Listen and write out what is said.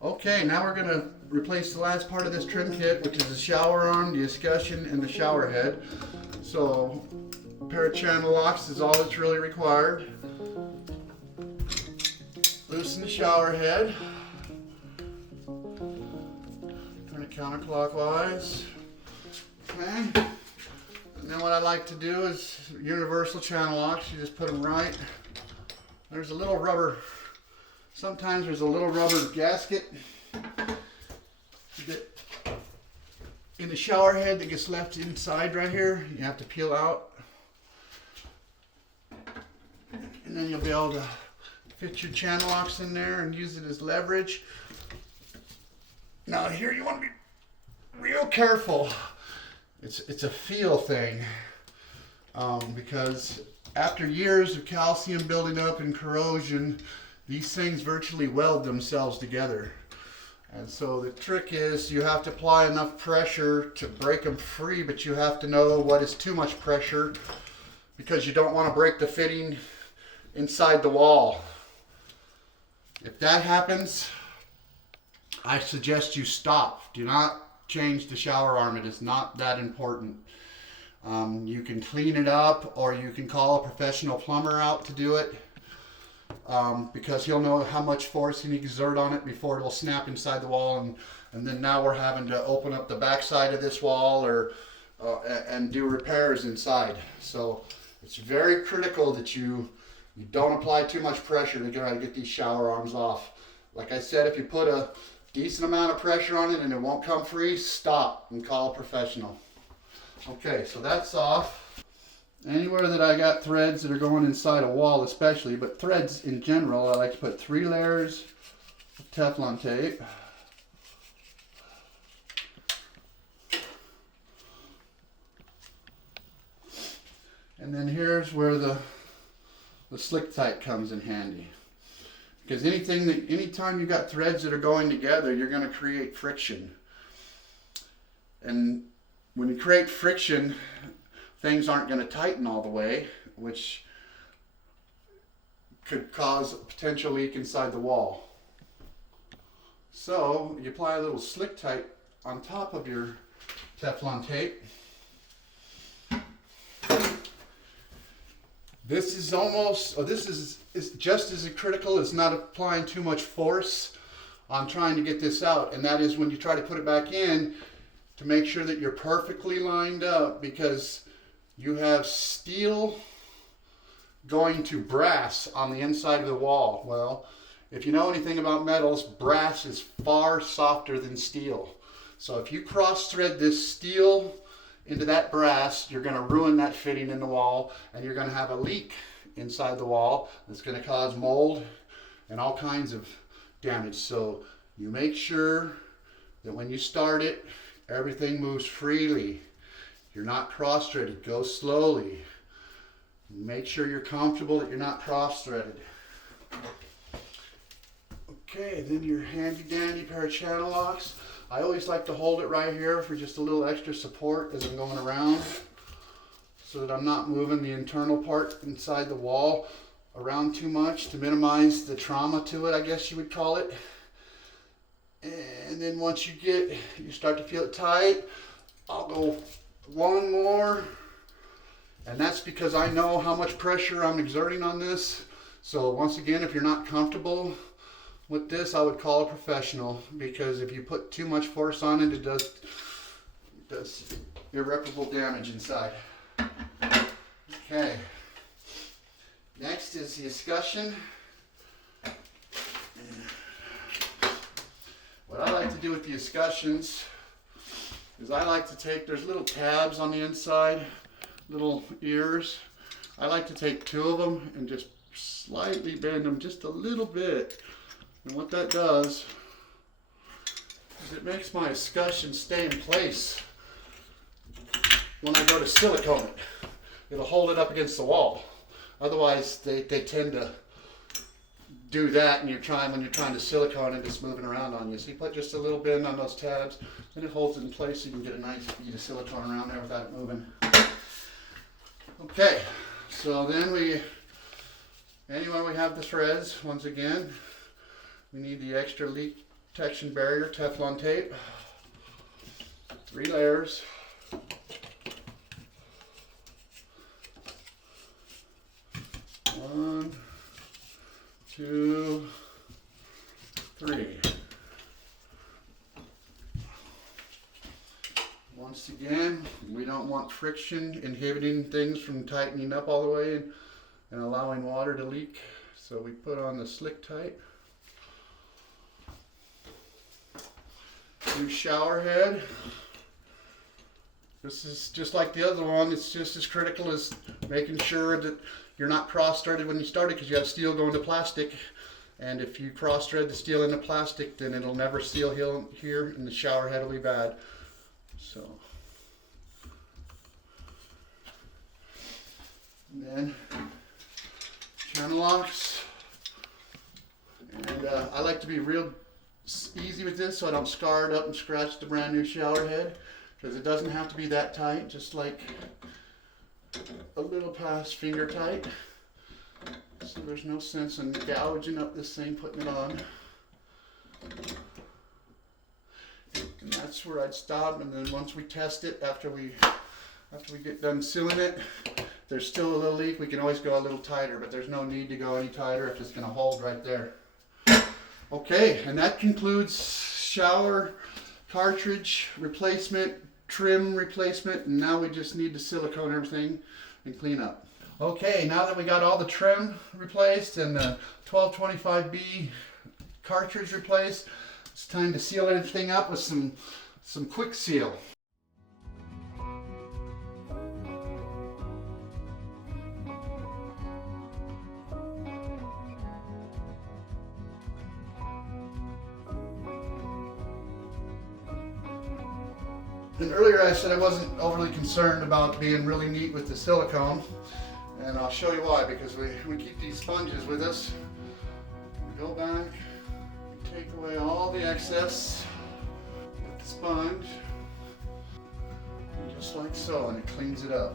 Okay, now we're going to replace the last part of this trim kit, which is the shower arm, the escutcheon, and the shower head. So, a pair of channel locks is all that's really required. Loosen the shower head. Turn it counterclockwise. Okay. And then what I like to do is universal channel locks. You just put them right. There's a little rubber. Sometimes there's a little rubber gasket that in the shower head that gets left inside right here. You have to peel out. And then you'll be able to fit your channel locks in there and use it as leverage. Now here you want to be real careful. It's a feel thing because after years of calcium building up and corrosion, these things virtually weld themselves together. And so the trick is you have to apply enough pressure to break them free, but you have to know what is too much pressure because you don't want to break the fitting inside the wall. If that happens, I suggest you stop. Do not change the shower arm. It is not that important. You can clean it up or you can call a professional plumber out to do it. Because he'll know how much force he needs to exert on it before it will snap inside the wall, and then now we're having to open up the back side of this wall or and do repairs inside. So it's very critical that you don't apply too much pressure to try to get these shower arms off. Like I said, if you put a decent amount of pressure on it and it won't come free, stop and call a professional. Okay, so that's off. Anywhere that I got threads that are going inside a wall especially, but threads in general, I like to put 3 layers of Teflon tape. And then here's where the slick tight comes in handy. Because anytime you've got threads that are going together, you're going to create friction. And when you create friction, things aren't going to tighten all the way, which could cause a potential leak inside the wall. So you apply a little slick tight on top of your Teflon tape. This is just as critical as not applying too much force on trying to get this out, and that is when you try to put it back in, to make sure that you're perfectly lined up, because you have steel going to brass on the inside of the wall. Well, if you know anything about metals, brass is far softer than steel. So if you cross thread this steel into that brass, you're going to ruin that fitting in the wall, and you're going to have a leak inside the wall that's going to cause mold and all kinds of damage. So you make sure that when you start it, everything moves freely. You're not cross-threaded. Go slowly. Make sure you're comfortable that you're not cross-threaded. Okay, then your handy-dandy pair of channel locks. I always like to hold it right here for just a little extra support as I'm going around, so that I'm not moving the internal part inside the wall around too much to minimize the trauma to it, I guess you would call it. And then once you start to feel it tight, I'll go one more, and that's because I know how much pressure I'm exerting on this. So once again, if you're not comfortable with this, I would call a professional, because if you put too much force on it, it does irreparable damage inside. Okay, next is the escutcheon. What I like to do with the escutcheons is I like to take, there's little tabs on the inside, little ears. I like to take 2 of them and just slightly bend them just a little bit. And what that does is it makes my escutcheon stay in place when I go to silicone it. It'll hold it up against the wall. Otherwise, they tend to do that, and when you're trying to silicone it, it's moving around on you. So you put just a little bend on those tabs, and it holds it in place so you can get a nice bead of silicone around there without it moving. Okay, so then anyway, we have the threads. Once again, we need the extra protection barrier, Teflon tape. 3 layers. One, two, three. Once again, we don't want friction inhibiting things from tightening up all the way and allowing water to leak. So we put on the slick tight. New shower head. This is just like the other one. It's just as critical as making sure that you're not cross-threaded when you start it, because you have steel going to plastic. And if you cross-thread the steel into plastic, then it'll never seal here and the shower head will be bad. So, and then channel locks. And I like to be real easy with this so I don't scar it up and scratch the brand new shower head, because it doesn't have to be that tight, just like a little past finger tight. So there's no sense in gouging up this thing, putting it on. And that's where I'd stop, and then once we test it, after we get done sealing it, there's still a little leak, we can always go a little tighter, but there's no need to go any tighter if it's going to hold right there. Okay, and that concludes shower cartridge replacement, trim replacement, and now we just need to silicone everything and clean up. Okay, now that we got all the trim replaced and the 1225B cartridge replaced, it's time to seal everything up with some quick seal. And earlier I said I wasn't overly concerned about being really neat with the silicone, and I'll show you why. Because we keep these sponges with us. We go back, we take away all the excess with the sponge, just like so, and it cleans it up.